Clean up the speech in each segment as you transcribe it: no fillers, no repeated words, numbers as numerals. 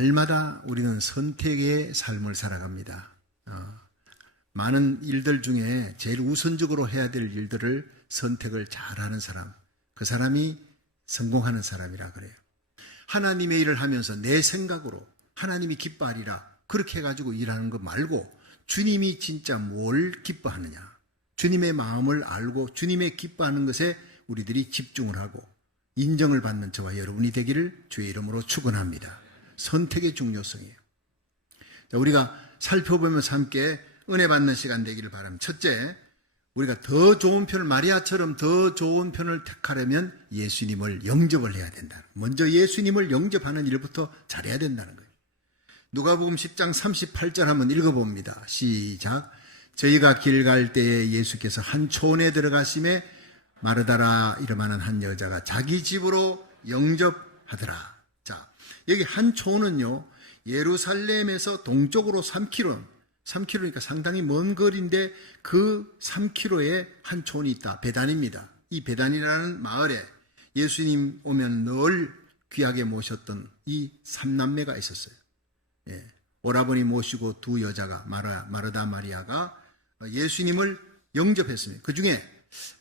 날마다 우리는 선택의 삶을 살아갑니다. 많은 일들 중에 제일 우선적으로 해야 될 일들을 선택을 잘하는 사람, 그 사람이 성공하는 사람이라 그래요. 하나님의 일을 하면서 내 생각으로 하나님이 기뻐하리라 그렇게 해가지고 일하는 거 말고 주님이 진짜 뭘 기뻐하느냐, 주님의 마음을 알고 주님의 기뻐하는 것에 우리들이 집중을 하고 인정을 받는 저와 여러분이 되기를 주의 이름으로 축원합니다. 선택의 중요성이에요. 자, 우리가 살펴보면서 함께 은혜 받는 시간 되기를 바랍니다. 첫째, 우리가 더 좋은 편을, 마리아처럼 더 좋은 편을 택하려면 예수님을 영접을 해야 된다. 먼저 예수님을 영접하는 일부터 잘해야 된다는 거예요. 누가복음 10장 38절 한번 읽어봅니다. 시작. 저희가 길 갈 때에 예수께서 한 촌에 들어가심에 마르다라 이름하는 한 여자가 자기 집으로 영접하더라. 자, 여기 한 촌은요, 예루살렘에서 동쪽으로 3km니까 상당히 먼 거리인데 그 3km에 한 촌이 있다. 베단입니다. 이 베단이라는 마을에 예수님 오면 늘 귀하게 모셨던 이 삼남매가 있었어요. 예, 오라버니 모시고 두 여자가 마르다 마리아가 예수님을 영접했습니다. 그 중에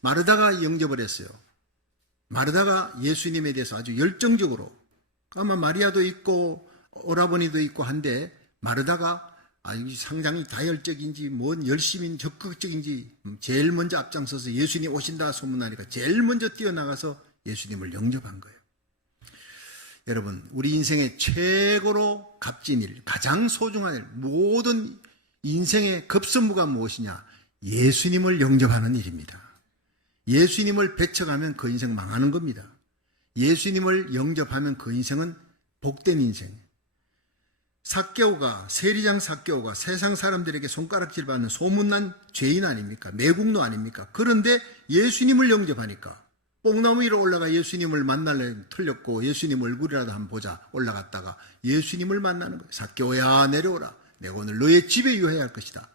마르다가 영접을 했어요. 마르다가 예수님에 대해서 아주 열정적으로, 아마 마리아도 있고 오라버니도 있고 한데 마르다가 상당히 다혈적인지 뭔 열심인 적극적인지 제일 먼저 앞장서서 예수님 오신다 소문나니까 제일 먼저 뛰어나가서 예수님을 영접한 거예요. 여러분, 우리 인생의 최고로 값진 일, 가장 소중한 일, 모든 인생의 급선무가 무엇이냐? 예수님을 영접하는 일입니다. 예수님을 배척하면 그 인생 망하는 겁니다. 예수님을 영접하면 그 인생은 복된 인생. 세리장 삭개오가 세상 사람들에게 손가락질 받는 소문난 죄인 아닙니까? 매국노 아닙니까? 그런데 예수님을 영접하니까 뽕나무 위로 올라가 예수님을 만나려고 틀렸고 예수님 얼굴이라도 한번 보자 올라갔다가 예수님을 만나는 거예요. 삭개오야 내려오라. 내가 오늘 너의 집에 유해할 것이다.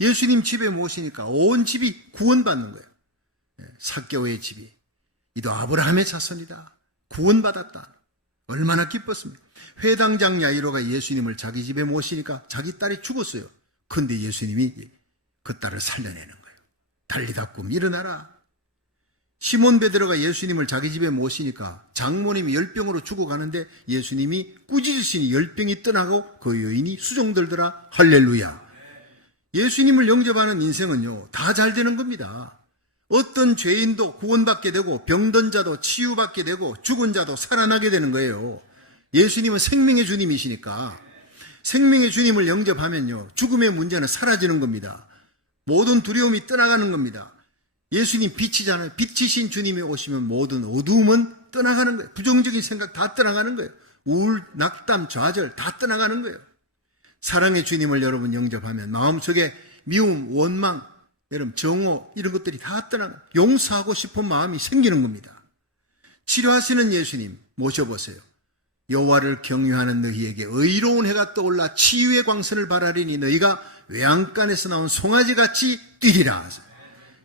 예수님 집에 모시니까 온 집이 구원받는 거예요. 삭개오의 집이. 이도 아브라함의 자손이다. 구원받았다. 얼마나 기뻤습니까? 회당장 야이로가 예수님을 자기 집에 모시니까 자기 딸이 죽었어요. 그런데 예수님이 그 딸을 살려내는 거예요. 달리다 꿈 일어나라. 시몬 베드로가 예수님을 자기 집에 모시니까 장모님이 열병으로 죽어가는데 예수님이 꾸짖으시니 열병이 떠나고 그 여인이 수종들더라. 할렐루야. 예수님을 영접하는 인생은요, 다 잘 되는 겁니다. 어떤 죄인도 구원받게 되고 병든 자도 치유받게 되고 죽은 자도 살아나게 되는 거예요. 예수님은 생명의 주님이시니까 생명의 주님을 영접하면요, 죽음의 문제는 사라지는 겁니다. 모든 두려움이 떠나가는 겁니다. 예수님 빛이잖아요. 빛이신 주님이 오시면 모든 어두움은 떠나가는 거예요. 부정적인 생각 다 떠나가는 거예요. 우울, 낙담, 좌절 다 떠나가는 거예요. 사랑의 주님을 여러분 영접하면 마음속에 미움, 원망, 여러분 정오 이런 것들이 다 떠나가 용서하고 싶은 마음이 생기는 겁니다. 치료하시는 예수님 모셔보세요. 여호와를 경유하는 너희에게 의로운 해가 떠올라 치유의 광선을 발하리니 너희가 외양간에서 나온 송아지같이 뛰리라.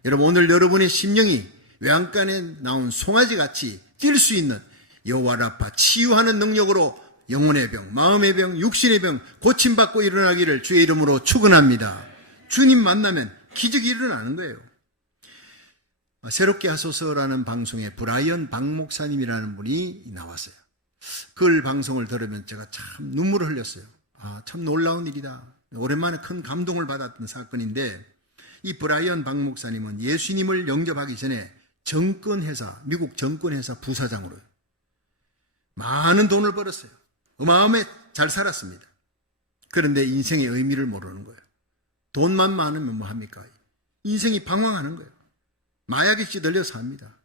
여러분, 오늘 여러분의 심령이 외양간에 나온 송아지같이 뛸 수 있는 여호와 라파 치유하는 능력으로 영혼의 병, 마음의 병, 육신의 병 고침받고 일어나기를 주의 이름으로 축원합니다. 주님 만나면 기적이 일어나는 거예요. 새롭게 하소서라는 방송에 브라이언 박 목사님이라는 분이 나왔어요. 그 방송을 들으면 제가 참 눈물을 흘렸어요. 참 놀라운 일이다. 오랜만에 큰 감동을 받았던 사건인데, 이 브라이언 박 목사님은 예수님을 영접하기 전에 정권회사, 미국 정권회사 부사장으로 많은 돈을 벌었어요. 어마어마하게 잘 살았습니다. 그런데 인생의 의미를 모르는 거예요. 돈만 많으면 뭐 합니까? 인생이 방황하는 거예요. 마약에 찌들려 삽니다.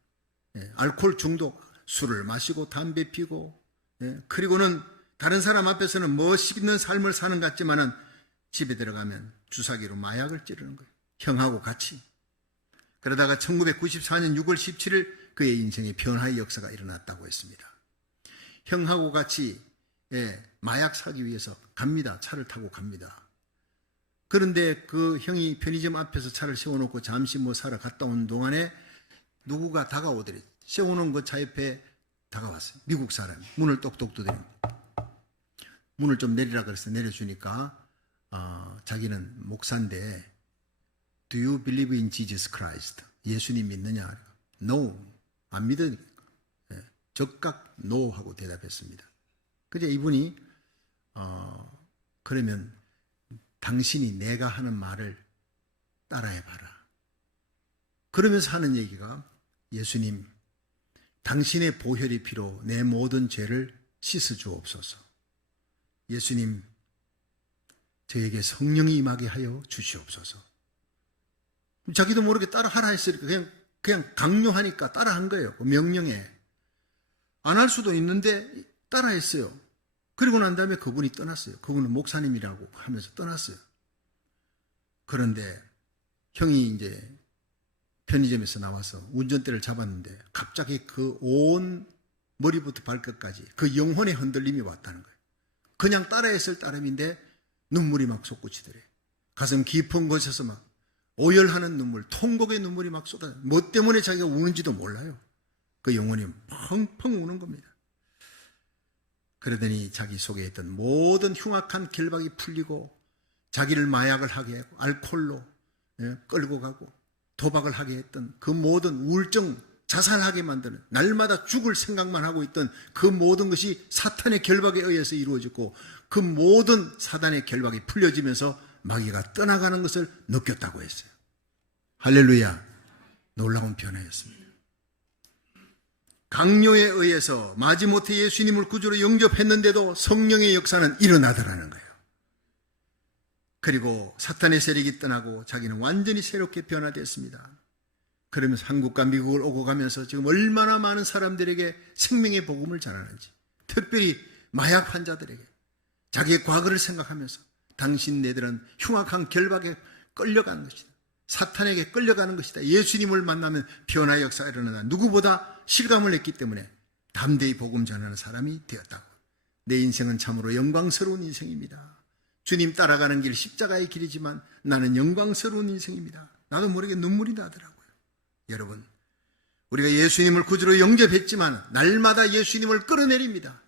알코올 중독, 술을 마시고 담배 피고, 그리고는 다른 사람 앞에서는 멋있는 삶을 사는 것 같지만은 집에 들어가면 주사기로 마약을 찌르는 거예요. 형하고 같이. 그러다가 1994년 6월 17일 그의 인생의 변화의 역사가 일어났다고 했습니다. 형하고 같이 마약 사기 위해서 갑니다. 차를 타고 갑니다. 그런데 그 형이 편의점 앞에서 차를 세워놓고 잠시 뭐 사러 갔다 온 동안에 누구가 다가오더래. 세워놓은 그 차 옆에 다가왔어요. 미국 사람이 문을 똑똑 두드립니다. 문을 좀 내리라 그래서 내려주니까 자기는 목사인데 Do you believe in Jesus Christ? 예수님 믿느냐? No, 안 믿으니까. 적각 no 하고 대답했습니다. 그래서 이분이 그러면 당신이 내가 하는 말을 따라해봐라. 그러면서 하는 얘기가 예수님, 당신의 보혈이 피로 내 모든 죄를 씻어주옵소서. 예수님, 저에게 성령이 임하게 하여 주시옵소서. 자기도 모르게 따라하라 했으니까 그냥 강요하니까 따라한 거예요. 그 명령에. 안 할 수도 있는데 따라했어요. 그리고 난 다음에 그분이 떠났어요. 그분은 목사님이라고 하면서 떠났어요. 그런데 형이 이제 편의점에서 나와서 운전대를 잡았는데 갑자기 그 온 머리부터 발끝까지 그 영혼의 흔들림이 왔다는 거예요. 그냥 따라했을 따름인데 눈물이 막 솟구치더래. 가슴 깊은 곳에서 막 오열하는 눈물, 통곡의 눈물이 막 쏟아져. 뭐 때문에 자기가 우는지도 몰라요. 그 영혼이 펑펑 우는 겁니다. 그러더니 자기 속에 있던 모든 흉악한 결박이 풀리고 자기를 마약을 하게 하고 알코올로 끌고 가고 도박을 하게 했던 그 모든 우울증, 자살하게 만드는 날마다 죽을 생각만 하고 있던 그 모든 것이 사탄의 결박에 의해서 이루어졌고 그 모든 사단의 결박이 풀려지면서 마귀가 떠나가는 것을 느꼈다고 했어요. 할렐루야. 놀라운 변화였습니다. 강요에 의해서 마지못해 예수님을 구주로 영접했는데도 성령의 역사는 일어나더라는 거예요. 그리고 사탄의 세력이 떠나고 자기는 완전히 새롭게 변화됐습니다. 그러면서 한국과 미국을 오고 가면서 지금 얼마나 많은 사람들에게 생명의 복음을 전하는지, 특별히 마약 환자들에게 자기의 과거를 생각하면서 당신네들은 흉악한 결박에 끌려가는 것이다. 사탄에게 끌려가는 것이다. 예수님을 만나면 변화의 역사가 일어나다. 누구보다 실감을 했기 때문에 담대히 복음 전하는 사람이 되었다고. 내 인생은 참으로 영광스러운 인생입니다. 주님 따라가는 길 십자가의 길이지만 나는 영광스러운 인생입니다. 나도 모르게 눈물이 나더라고요. 여러분, 우리가 예수님을 구주로 영접했지만 날마다 예수님을 끌어내립니다.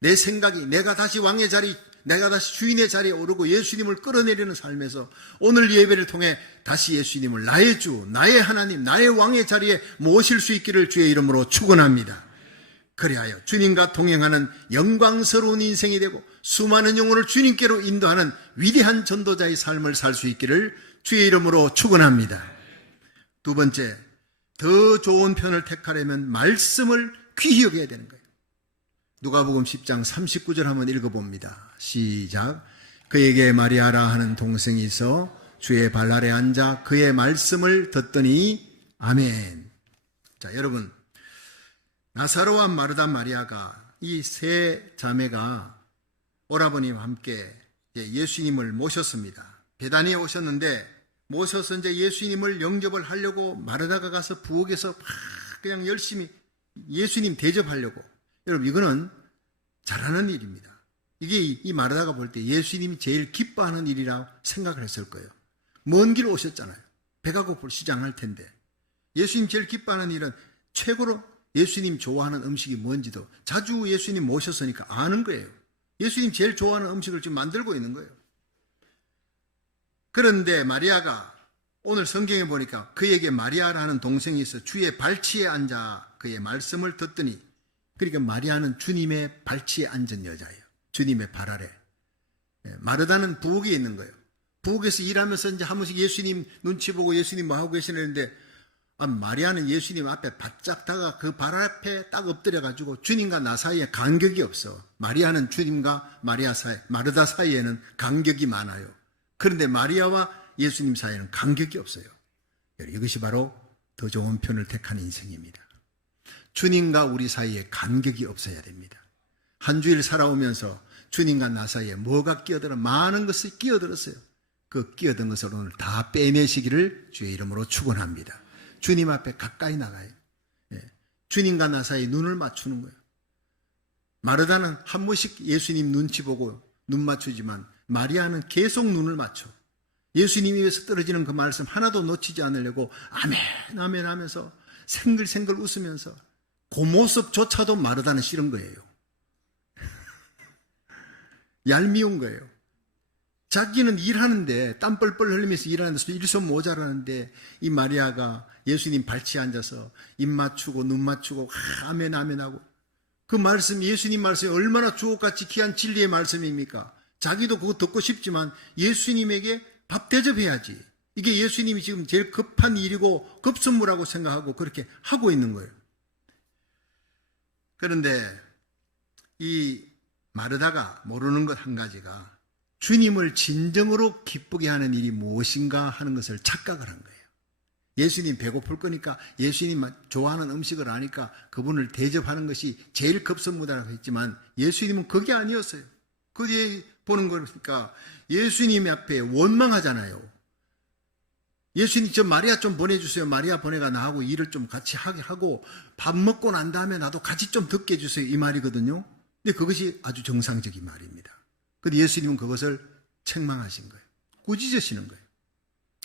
내 생각이 내가 다시 왕의 자리, 내가 다시 주인의 자리에 오르고 예수님을 끌어내리는 삶에서 오늘 예배를 통해 다시 예수님을 나의 주, 나의 하나님, 나의 왕의 자리에 모실 수 있기를 주의 이름으로 축원합니다. 그리하여 주님과 동행하는 영광스러운 인생이 되고 수많은 영혼을 주님께로 인도하는 위대한 전도자의 삶을 살 수 있기를 주의 이름으로 축원합니다. 두 번째, 더 좋은 편을 택하려면 말씀을 귀히 여겨야 되는 거예요. 누가복음 10장 39절 한번 읽어봅니다. 시작. 그에게 마리아라 하는 동생이 있어 주의 발 아래 앉아 그의 말씀을 듣더니 아멘. 자, 여러분, 나사로와 마르다 마리아가 이 세 자매가 오라버니와 함께 예수님을 모셨습니다. 베다니에 오셨는데 모셔서 이제 예수님을 영접을 하려고 마르다가 가서 부엌에서 막 그냥 열심히 예수님 대접하려고. 여러분, 이거는 잘하는 일입니다. 이게 이 마르다가 볼 때 예수님이 제일 기뻐하는 일이라고 생각을 했을 거예요. 먼 길 오셨잖아요. 배가 고플 시장할 텐데. 예수님 제일 기뻐하는 일은 최고로 예수님 좋아하는 음식이 뭔지도 자주 예수님 모셨으니까 아는 거예요. 예수님 제일 좋아하는 음식을 지금 만들고 있는 거예요. 그런데 마리아가 오늘 성경에 보니까 그에게 마리아라는 동생이 있어 주의 발치에 앉아 그의 말씀을 듣더니, 그러니까 마리아는 주님의 발치에 앉은 여자예요. 주님의 발 아래. 마르다는 부엌에 있는 거예요. 부엌에서 일하면서 이제 한 번씩 예수님 눈치 보고 예수님 뭐 하고 계시는데 마리아는 예수님 앞에 바짝 다가 그 발 앞에 딱 엎드려가지고 주님과 나 사이에 간격이 없어. 마리아는 주님과 마르다 사이에는 간격이 많아요. 그런데 마리아와 예수님 사이에는 간격이 없어요. 이것이 바로 더 좋은 편을 택한 인생입니다. 주님과 우리 사이에 간격이 없어야 됩니다. 한 주일 살아오면서 주님과 나 사이에 뭐가 끼어들어? 많은 것이 끼어들었어요. 그 끼어든 것을 오늘 다 빼내시기를 주의 이름으로 축원합니다. 주님 앞에 가까이 나가요. 주님과 나 사이에 눈을 맞추는 거예요. 마르다는 한 번씩 예수님 눈치 보고 눈 맞추지만 마리아는 계속 눈을 맞춰. 예수님 입에서 떨어지는 그 말씀 하나도 놓치지 않으려고 아멘 아멘 하면서 생글생글 웃으면서 그 모습조차도 마르다는 싫은 거예요. 얄미운 거예요. 자기는 일하는데 땀 뻘뻘 흘리면서 일하는데 일손 모자라는데 이 마리아가 예수님 발치에 앉아서 입 맞추고 눈 맞추고 아멘 아멘 하고 그 말씀 예수님 말씀이 얼마나 주옥같이 귀한 진리의 말씀입니까? 자기도 그거 듣고 싶지만 예수님에게 밥 대접해야지. 이게 예수님이 지금 제일 급한 일이고 급선무라고 생각하고 그렇게 하고 있는 거예요. 그런데 이 마르다가 모르는 것 한 가지가 주님을 진정으로 기쁘게 하는 일이 무엇인가 하는 것을 착각을 한 거예요. 예수님 배고플 거니까 예수님 좋아하는 음식을 아니까 그분을 대접하는 것이 제일 급선무다라고 했지만 예수님은 그게 아니었어요. 그 뒤에 보는 거니까 예수님 앞에 원망하잖아요. 예수님 저 마리아 좀 보내주세요. 마리아 보내가 나하고 일을 좀 같이 하게 하고 밥 먹고 난 다음에 나도 같이 좀 듣게 해주세요. 이 말이거든요. 근데 그것이 아주 정상적인 말입니다. 근데 예수님은 그것을 책망하신 거예요. 꾸짖으시는 거예요.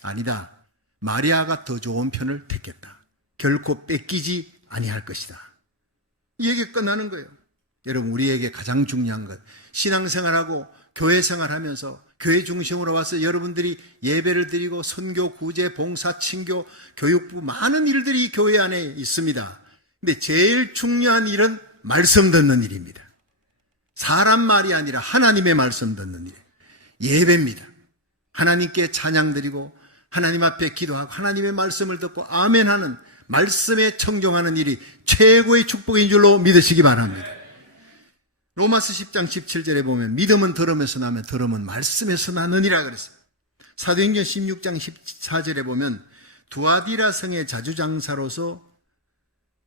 아니다. 마리아가 더 좋은 편을 택했다. 결코 뺏기지 아니할 것이다. 이 얘기 끝나는 거예요. 여러분 우리에게 가장 중요한 것 신앙생활하고 교회생활하면서 교회 중심으로 와서 여러분들이 예배를 드리고 선교, 구제, 봉사, 친교, 교육부 많은 일들이 교회 안에 있습니다. 근데 제일 중요한 일은 말씀 듣는 일입니다. 사람 말이 아니라 하나님의 말씀 듣는 일. 예배입니다. 하나님께 찬양 드리고 하나님 앞에 기도하고 하나님의 말씀을 듣고 아멘하는 말씀에 청종하는 일이 최고의 축복인 줄로 믿으시기 바랍니다. 로마서 10장 17절에 보면 믿음은 들음에서 나면 들음은 말씀에서 나느니라 그랬어요. 사도행전 16장 14절에 보면 두아디라 성의 자주장사로서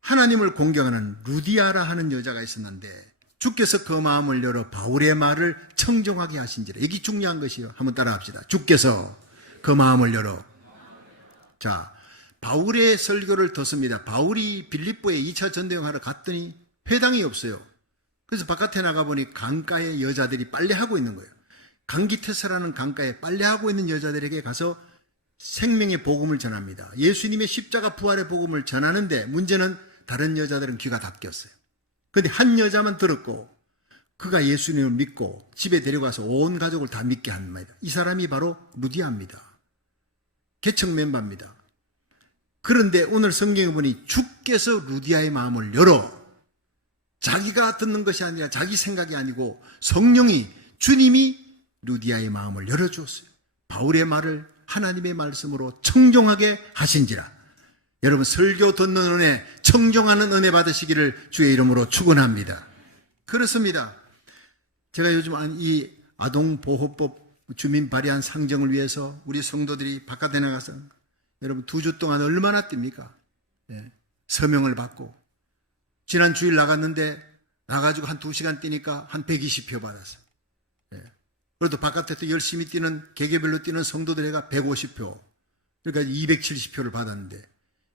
하나님을 공경하는 루디아라 하는 여자가 있었는데 주께서 그 마음을 열어 바울의 말을 청종하게 하신지라. 이게 중요한 것이요. 한번 따라합시다. 주께서 그 마음을 열어. 자, 바울의 설교를 듣습니다. 바울이 빌립보에 2차 전도여행하러 갔더니 회당이 없어요. 그래서 바깥에 나가보니 강가에 여자들이 빨래하고 있는 거예요. 강기테스라는 강가에 빨래하고 있는 여자들에게 가서 생명의 복음을 전합니다. 예수님의 십자가 부활의 복음을 전하는데 문제는 다른 여자들은 귀가 닫혔어요. 그런데 한 여자만 들었고 그가 예수님을 믿고 집에 데려가서 온 가족을 다 믿게 한 말이다. 이 사람이 바로 루디아입니다. 개척 멤버입니다. 그런데 오늘 성경에 보니 주께서 루디아의 마음을 열어 자기가 듣는 것이 아니라 자기 생각이 아니고 성령이 주님이 루디아의 마음을 열어주었어요. 바울의 말을 하나님의 말씀으로 청종하게 하신지라. 여러분 설교 듣는 은혜, 청종하는 은혜 받으시기를 주의 이름으로 축원합니다. 그렇습니다. 제가 요즘 이 아동보호법 주민 발의한 상정을 위해서 우리 성도들이 바깥에 나가서 여러분 2주 동안 얼마나 뜁니까? 서명을 받고 지난 주일 나갔는데 나가지고 한 2시간 뛰니까 한 120표 받았어요. 그래도 바깥에서 열심히 뛰는 개개별로 뛰는 성도들에게 150표 그러니까 270표를 받았는데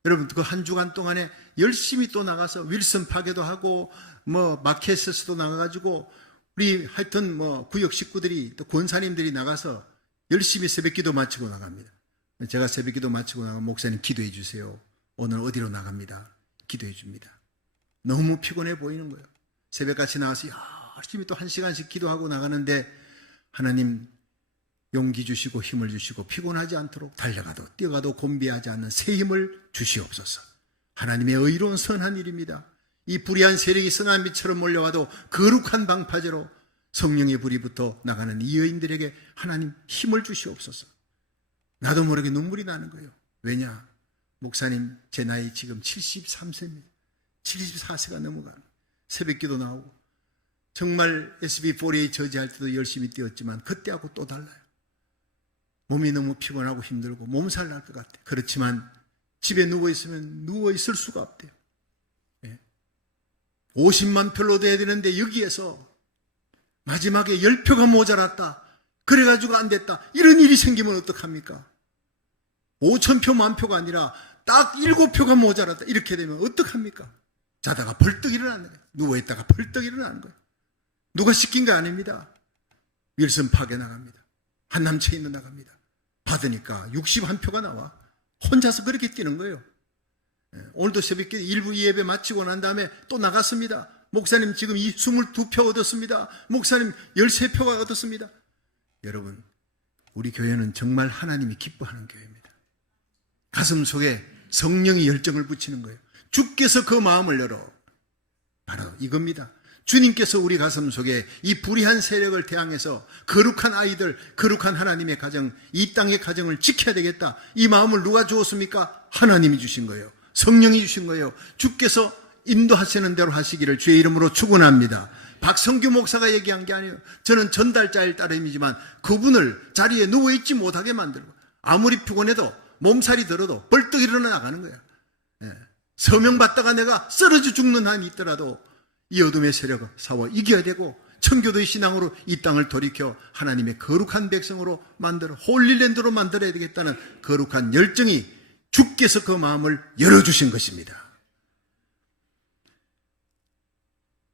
여러분 그 한 주간 동안에 열심히 또 나가서 윌슨 파괴도 하고 마켓에서도 나가가지고 우리 하여튼 구역 식구들이 또 권사님들이 나가서 열심히 새벽기도 마치고 나갑니다. 제가 새벽기도 마치고 나가면 목사님 기도해 주세요. 오늘 어디로 나갑니다. 기도해 줍니다. 너무 피곤해 보이는 거예요. 새벽같이 나와서 열심히 또 1시간씩 기도하고 나가는데 하나님 용기 주시고 힘을 주시고 피곤하지 않도록 달려가도 뛰어가도 곤비하지 않는 새 힘을 주시옵소서. 하나님의 의로운 선한 일입니다. 이 불의한 세력이 선한 빛처럼 몰려와도 거룩한 방파제로 성령의 불이 붙어 나가는 이 여인들에게 하나님 힘을 주시옵소서. 나도 모르게 눈물이 나는 거예요. 왜냐? 목사님 제 나이 지금 73세입니다. 74세가 넘어가는 새벽기도 나오고 정말 SB48 저지할 때도 열심히 뛰었지만 그때하고 또 달라요. 몸이 너무 피곤하고 힘들고 몸살 날 것 같아요. 그렇지만 집에 누워있으면 누워있을 수가 없대요. 50만 표로 돼야 되는데 여기에서 마지막에 10표가 모자랐다. 그래가지고 안 됐다. 이런 일이 생기면 어떡합니까? 5,000표 만표가 아니라 딱 7표가 모자랐다. 이렇게 되면 어떡합니까? 자다가 벌떡 일어나는 거예요. 누워있다가 벌떡 일어나는 거예요. 누가 시킨 거 아닙니다. 윌슨 파괴 나갑니다. 한남 체인도 나갑니다. 받으니까 61표가 나와. 혼자서 그렇게 뛰는 거예요. 오늘도 새벽에 일부 예배 마치고 난 다음에 또 나갔습니다. 목사님 지금 이 22표 얻었습니다. 목사님 13표가 얻었습니다. 여러분, 우리 교회는 정말 하나님이 기뻐하는 교회입니다. 가슴 속에 성령이 열정을 붙이는 거예요. 주께서 그 마음을 열어. 바로 이겁니다. 주님께서 우리 가슴 속에 이 불의한 세력을 대항해서 거룩한 아이들, 거룩한 하나님의 가정, 이 땅의 가정을 지켜야 되겠다. 이 마음을 누가 주었습니까? 하나님이 주신 거예요. 성령이 주신 거예요. 주께서 인도하시는 대로 하시기를 주의 이름으로 축원합니다. 박성규 목사가 얘기한 게 아니에요. 저는 전달자일 따름이지만 그분을 자리에 누워있지 못하게 만들고, 아무리 피곤해도 몸살이 들어도 벌떡 일어나 나가는 거예요. 서명받다가 내가 쓰러져 죽는 한이 있더라도 이 어둠의 세력을 싸워 이겨야 되고, 청교도의 신앙으로 이 땅을 돌이켜 하나님의 거룩한 백성으로 만들어 홀리랜드로 만들어야 되겠다는 거룩한 열정이 주께서 그 마음을 열어주신 것입니다.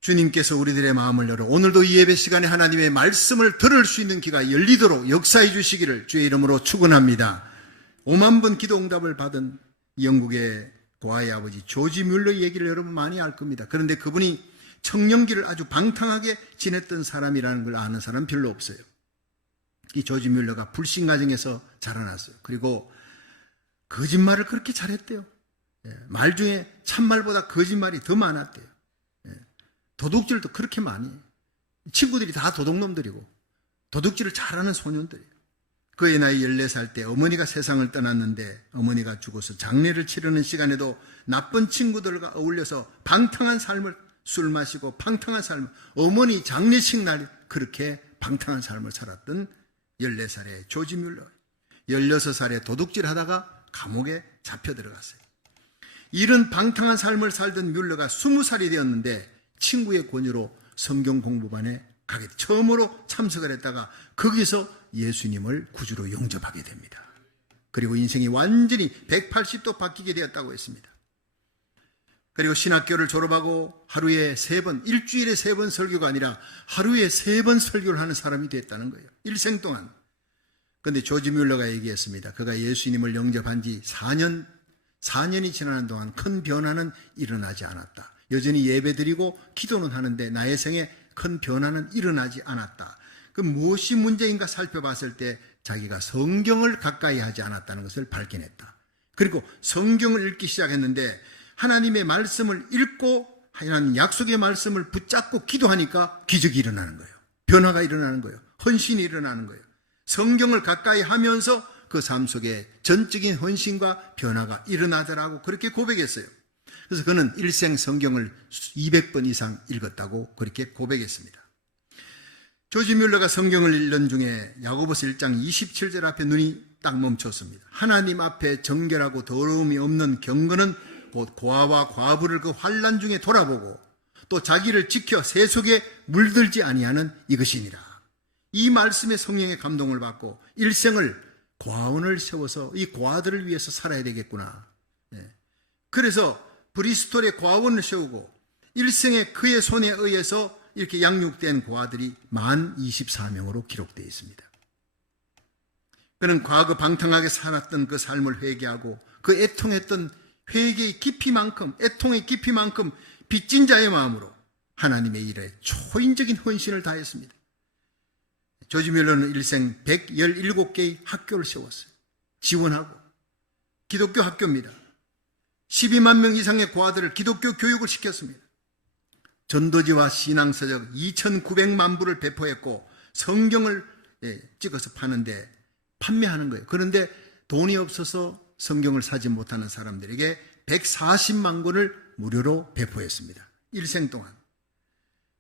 주님께서 우리들의 마음을 열어 오늘도 이 예배 시간에 하나님의 말씀을 들을 수 있는 귀가 열리도록 역사해 주시기를 주의 이름으로 축원합니다. 5만 번 기도 응답을 받은 영국의 고아의 아버지 조지 뮬러의 얘기를 여러분 많이 알 겁니다. 그런데 그분이 청년기를 아주 방탕하게 지냈던 사람이라는 걸 아는 사람 별로 없어요. 이 조지 뮬러가 불신 가정에서 자라났어요. 그리고 거짓말을 그렇게 잘했대요. 말 중에 참말보다 거짓말이 더 많았대요. 도둑질도 그렇게 많이 해요. 친구들이 다 도둑놈들이고 도둑질을 잘하는 소년들이에요. 그의 나이 14살 때 어머니가 세상을 떠났는데, 어머니가 죽어서 장례를 치르는 시간에도 나쁜 친구들과 어울려서 방탕한 삶을, 술 마시고 방탕한 삶을, 어머니 장례식 날 그렇게 방탕한 삶을 살았던 14살의 조지 뮬러. 16살에 도둑질 하다가 감옥에 잡혀 들어갔어요. 이런 방탕한 삶을 살던 뮬러가 20살이 되었는데 친구의 권유로 성경 공부반에 가게, 처음으로 참석을 했다가 거기서 예수님을 구주로 영접하게 됩니다. 그리고 인생이 완전히 180도 바뀌게 되었다고 했습니다. 그리고 신학교를 졸업하고 하루에 3번, 일주일에 3번 설교가 아니라 하루에 3번 설교를 하는 사람이 됐다는 거예요. 일생 동안. 그런데 조지 뮬러가 얘기했습니다. 그가 예수님을 영접한 지 4년이 지나는 동안 큰 변화는 일어나지 않았다. 여전히 예배드리고 기도는 하는데 나의 생에 큰 변화는 일어나지 않았다. 그 무엇이 문제인가 살펴봤을 때 자기가 성경을 가까이 하지 않았다는 것을 발견했다. 그리고 성경을 읽기 시작했는데 하나님의 말씀을 읽고 하나님 약속의 말씀을 붙잡고 기도하니까 기적이 일어나는 거예요. 변화가 일어나는 거예요. 헌신이 일어나는 거예요. 성경을 가까이 하면서 그 삶 속에 전적인 헌신과 변화가 일어나더라고 그렇게 고백했어요. 그래서 그는 일생 성경을 200번 이상 읽었다고 그렇게 고백했습니다. 조지 뮬러가 성경을 읽는 중에 야고보서 1장 27절 앞에 눈이 딱 멈췄습니다. 하나님 앞에 정결하고 더러움이 없는 경건은 곧 고아와 과부를 그 환난 중에 돌아보고 또 자기를 지켜 세속에 물들지 아니하는 이것이니라. 이 말씀에 성령의 감동을 받고 일생을 과원을 세워서 이 고아들을 위해서 살아야 되겠구나. 그래서 브리스톨에 과원을 세우고 일생에 그의 손에 의해서 이렇게 양육된 고아들이 24명으로 기록되어 있습니다. 그는 과거 방탕하게 살았던 그 삶을 회개하고 그 애통했던 회개의 깊이만큼, 애통의 깊이만큼 빚진 자의 마음으로 하나님의 일에 초인적인 헌신을 다했습니다. 조지 뮬러는 일생 117개의 학교를 세웠어요. 지원하고 기독교 학교입니다. 12만 명 이상의 고아들을 기독교 교육을 시켰습니다. 전도지와 신앙서적 2,900만 부를 배포했고 성경을 찍어서 파는데 판매하는 거예요. 그런데 돈이 없어서 성경을 사지 못하는 사람들에게 140만 권을 무료로 배포했습니다. 일생 동안.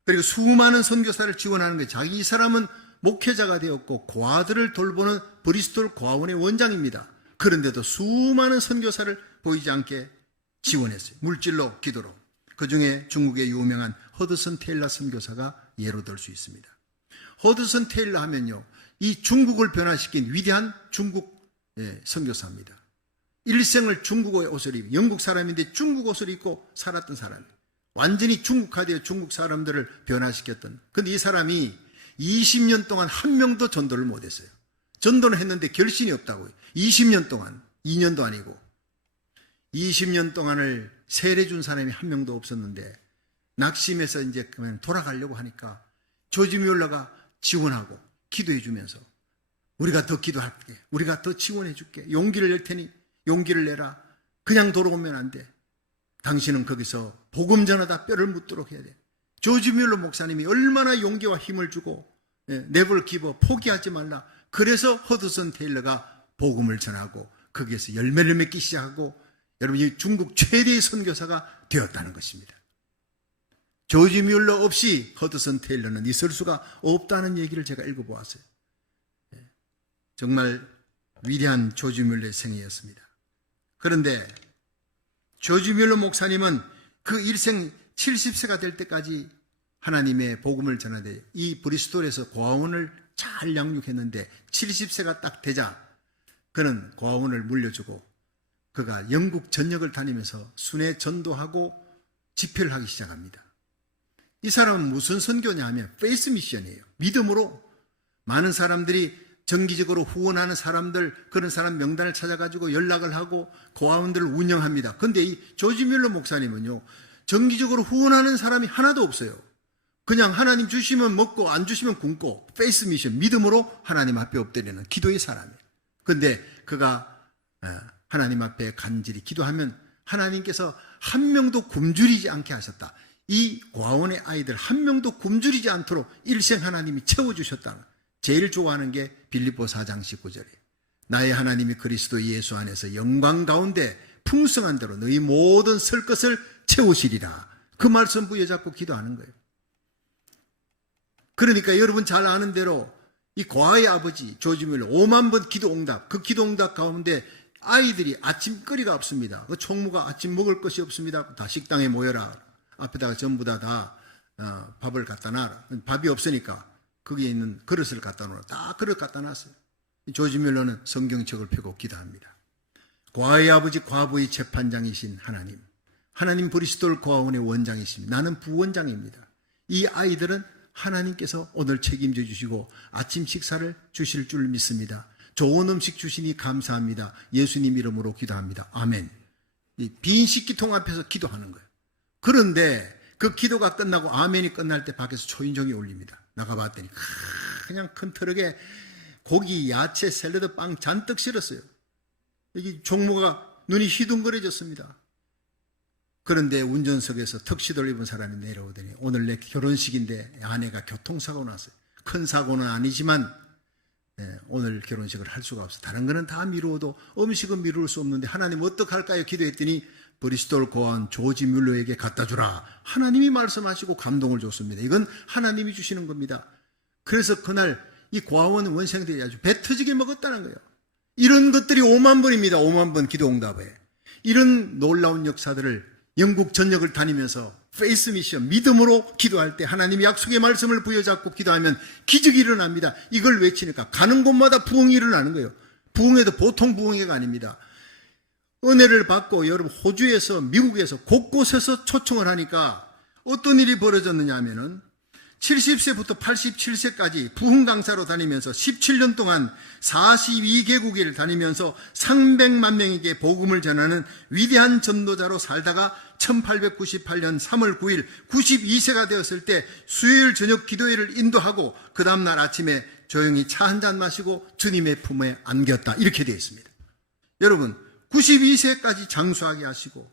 그리고 수많은 선교사를 지원하는 거예요. 자기 이 사람은 목회자가 되었고 고아들을 돌보는 브리스톨 고아원의 원장입니다. 그런데도 수많은 선교사를 보이지 않게 지원했어요. 물질로, 기도로. 그 중에 중국의 유명한 허드슨 테일러 선교사가 예로 들 수 있습니다. 허드슨 테일러 하면요, 이 중국을 변화시킨 위대한 중국 선교사입니다. 일생을 중국의 옷을 입고, 영국 사람인데 중국 옷을 입고 살았던 사람, 완전히 중국화되어 중국 사람들을 변화시켰던. 근데 이 사람이 20년 동안 한 명도 전도를 못했어요. 전도는 했는데 결신이 없다고요. 20년 동안, 2년도 아니고 20년 동안을 세례 준 사람이 한 명도 없었는데 낙심해서 이제 그러면 돌아가려고 하니까 조지 뮬러가 지원하고 기도해 주면서 우리가 더 기도할게. 우리가 더 지원해 줄게. 용기를 낼 테니 용기를 내라. 그냥 돌아오면 안 돼. 당신은 거기서 복음 전하다 뼈를 묻도록 해야 돼. 조지 뮬러 목사님이 얼마나 용기와 힘을 주고 네벌 기버 포기하지 말라. 그래서 허드슨 테일러가 복음을 전하고 거기에서 열매를 맺기 시작하고 여러분이 중국 최대의 선교사가 되었다는 것입니다. 조지 뮬러 없이 허드슨 테일러는 있을 수가 없다는 얘기를 제가 읽어보았어요. 정말 위대한 조지 뮬러의 생애였습니다. 그런데 조지 뮬러 목사님은 그 일생 70세가 될 때까지 하나님의 복음을 전하되 이 브리스톨에서 고아원을 잘 양육했는데 70세가 딱 되자 그는 고아원을 물려주고 그가 영국 전역을 다니면서 순회 전도하고 집회를 하기 시작합니다. 이 사람은 무슨 선교냐 하면 페이스 미션이에요. 믿음으로 많은 사람들이 정기적으로 후원하는 사람들, 그런 사람 명단을 찾아가지고 연락을 하고 고아원들을 운영합니다. 그런데 이 조지 뮬러 목사님은요, 정기적으로 후원하는 사람이 하나도 없어요. 그냥 하나님 주시면 먹고 안 주시면 굶고 페이스 미션, 믿음으로 하나님 앞에 엎드리는 기도의 사람이에요. 그런데 그가 하나님 앞에 간절히 기도하면 하나님께서 한 명도 굶주리지 않게 하셨다. 이 고아원의 아이들 한 명도 굶주리지 않도록 일생 하나님이 채워주셨다. 제일 좋아하는 게 빌립보 4장 19절이에요. 나의 하나님이 그리스도 예수 안에서 영광 가운데 풍성한 대로 너희 모든 설 것을 채우시리라. 그 말씀 부여잡고 기도하는 거예요. 그러니까 여러분 잘 아는 대로 이 고아의 아버지 조지 뮬러 5만 번 기도 응답, 그 기도 응답 가운데 아이들이 아침거리가 없습니다. 그 총무가 아침 먹을 것이 없습니다. 다 식당에 모여라. 앞에다가 전부 다 밥을 갖다 놔라. 밥이 없으니까 거기에 있는 그릇을 갖다 놓으라. 다 그릇 갖다 놨어요. 조지 뮬러는 성경책을 펴고 기도합니다. 고아의 아버지 과부의 재판장이신 하나님, 하나님 브리스톨 고아원의 원장이십니다. 나는 부원장입니다. 이 아이들은 하나님께서 오늘 책임져 주시고 아침 식사를 주실 줄 믿습니다. 좋은 음식 주시니 감사합니다. 예수님 이름으로 기도합니다. 아멘. 이 빈 식기통 앞에서 기도하는 거예요. 그런데 그 기도가 끝나고 아멘이 끝날 때 밖에서 초인종이 울립니다. 나가봤더니 그냥 큰 트럭에 고기, 야채, 샐러드, 빵 잔뜩 실었어요. 여기 종무가 눈이 휘둥그레졌습니다. 그런데 운전석에서 턱시도를 입은 사람이 내려오더니 오늘 내 결혼식인데 아내가 교통사고 났어요. 큰 사고는 아니지만 오늘 결혼식을 할 수가 없어. 다른 거는 다 미루어도 음식은 미룰 수 없는데 하나님 어떡할까요? 기도했더니 브리스톨 고아원 조지 뮬러에게 갖다 주라. 하나님이 말씀하시고 감동을 줬습니다. 이건 하나님이 주시는 겁니다. 그래서 그날 이 고아원 원생들이 아주 배 터지게 먹었다는 거예요. 이런 것들이 5만 번입니다. 5만 번 기도 응답에. 이런 놀라운 역사들을 영국 전역을 다니면서 페이스 미션, 믿음으로 기도할 때 하나님이 약속의 말씀을 부여잡고 기도하면 기적이 일어납니다. 이걸 외치니까 가는 곳마다 부흥이 일어나는 거예요. 부흥회도 보통 부흥회가 아닙니다. 은혜를 받고 여러분 호주에서 미국에서 곳곳에서 초청을 하니까 어떤 일이 벌어졌느냐 하면은 70세부터 87세까지 부흥 강사로 다니면서 17년 동안 42개국을 다니면서 300만 명에게 복음을 전하는 위대한 전도자로 살다가 1898년 3월 9일 92세가 되었을 때 수요일 저녁 기도회를 인도하고 그 다음날 아침에 조용히 차 한 잔 마시고 주님의 품에 안겼다. 이렇게 되어 있습니다. 여러분 92세까지 장수하게 하시고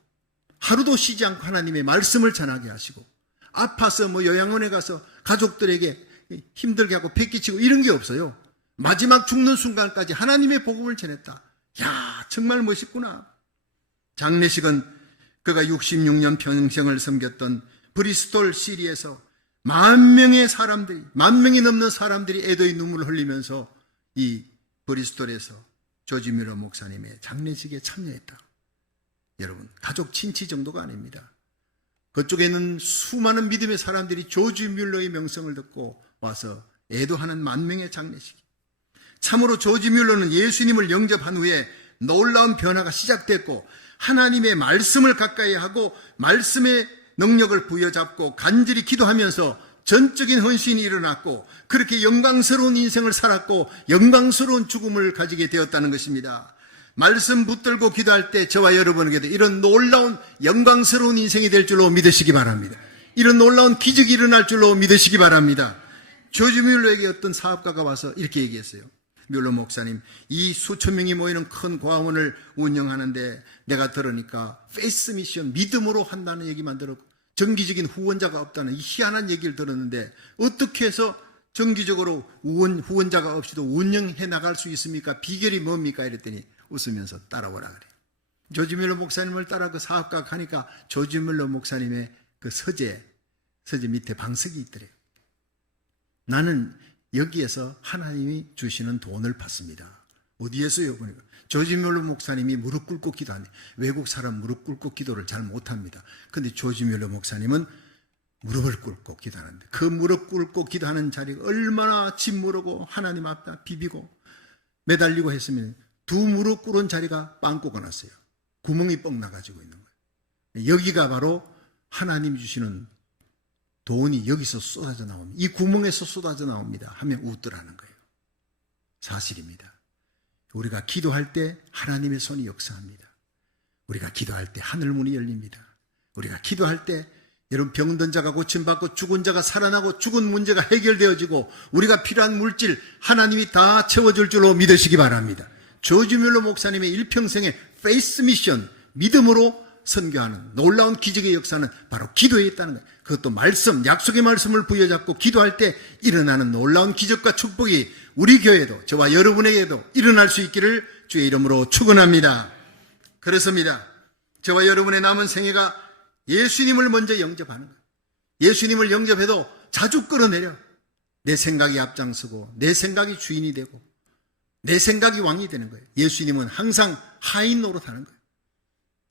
하루도 쉬지 않고 하나님의 말씀을 전하게 하시고 아파서 요양원에 가서 가족들에게 힘들게 하고 폐끼치고 이런 게 없어요. 마지막 죽는 순간까지 하나님의 복음을 전했다. 야, 정말 멋있구나. 장례식은 그가 66년 평생을 섬겼던 브리스톨 시리에서 만 명이 넘는 사람들이 애도의 눈물을 흘리면서 이 브리스톨에서 조지 뮬러 목사님의 장례식에 참여했다. 여러분, 가족 친치 정도가 아닙니다. 그쪽에는 수많은 믿음의 사람들이 조지 뮬러의 명성을 듣고 와서 애도하는 만 명의 장례식. 참으로 조지 뮬러는 예수님을 영접한 후에 놀라운 변화가 시작됐고 하나님의 말씀을 가까이 하고 말씀의 능력을 부여잡고 간절히 기도하면서 전적인 헌신이 일어났고 그렇게 영광스러운 인생을 살았고 영광스러운 죽음을 가지게 되었다는 것입니다. 말씀 붙들고 기도할 때 저와 여러분에게도 이런 놀라운 영광스러운 인생이 될 줄로 믿으시기 바랍니다. 이런 놀라운 기적이 일어날 줄로 믿으시기 바랍니다. 조지 뮬러에게 어떤 사업가가 와서 이렇게 얘기했어요. 뮬러 목사님, 이 수천 명이 모이는 큰 과원을 운영하는데 내가 들으니까 페이스 미션, 믿음으로 한다는 얘기만 들었고 정기적인 후원자가 없다는 이 희한한 얘기를 들었는데 어떻게 해서 정기적으로 후원자가 없이도 운영해 나갈 수 있습니까? 비결이 뭡니까? 이랬더니 웃으면서 따라오라 그래요. 조지 뮬러 목사님을 따라 그 사업가가 가니까 조지 뮬러 목사님의 그 서재 밑에 방석이 있더래요. 나는 여기에서 하나님이 주시는 돈을 받습니다. 어디에서요? 그러니까 조지 뮬러 목사님이 무릎 꿇고 기도하는데 외국 사람 무릎 꿇고 기도를 잘 못합니다. 그런데 조지 뮬러 목사님은 무릎을 꿇고 기도하는데 그 무릎 꿇고 기도하는 자리가 얼마나 짓무르고 하나님 앞에 비비고 매달리고 했으면 두 무릎 꿇은 자리가 빵꾸가 났어요. 구멍이 뻥 나가지고 있는 거예요. 여기가 바로 하나님 주시는 돈이 여기서 쏟아져 나옵니다. 이 구멍에서 쏟아져 나옵니다 하면 웃더라는 거예요. 사실입니다. 우리가 기도할 때 하나님의 손이 역사합니다. 우리가 기도할 때 하늘문이 열립니다. 우리가 기도할 때 여러분 병든 자가 고침받고 죽은 자가 살아나고 죽은 문제가 해결되어지고 우리가 필요한 물질 하나님이 다 채워줄 줄로 믿으시기 바랍니다. 조지 뮬러 목사님의 일평생의 페이스 미션, 믿음으로 선교하는 놀라운 기적의 역사는 바로 기도에 있다는 거예요. 그것도 말씀, 약속의 말씀을 부여잡고 기도할 때 일어나는 놀라운 기적과 축복이 우리 교회도 저와 여러분에게도 일어날 수 있기를 주의 이름으로 축원합니다. 그렇습니다. 저와 여러분의 남은 생애가 예수님을 먼저 영접하는 거예요. 예수님을 영접해도 자주 끌어내려 내 생각이 앞장서고 내 생각이 주인이 되고 내 생각이 왕이 되는 거예요. 예수님은 항상 하인 노릇하는 거예요.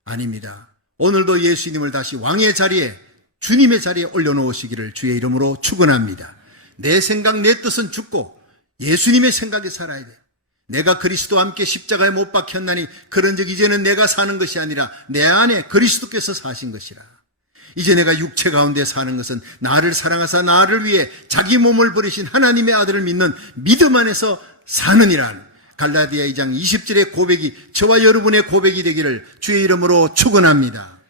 아닙니다. 오늘도 예수님을 다시 왕의 자리에 주님의 자리에 올려놓으시기를 주의 이름으로 축원합니다. 내 생각 내 뜻은 죽고 예수님의 생각이 살아야 돼요. 내가 그리스도와 함께 십자가에 못 박혔나니 그런즉 이제는 내가 사는 것이 아니라 내 안에 그리스도께서 사신 것이라. 이제 내가 육체 가운데 사는 것은 나를 사랑하사 나를 위해 자기 몸을 버리신 하나님의 아들을 믿는 믿음 안에서 사느니라. 갈라디아 2장 20절의 고백이 저와 여러분의 고백이 되기를 주의 이름으로 축원합니다.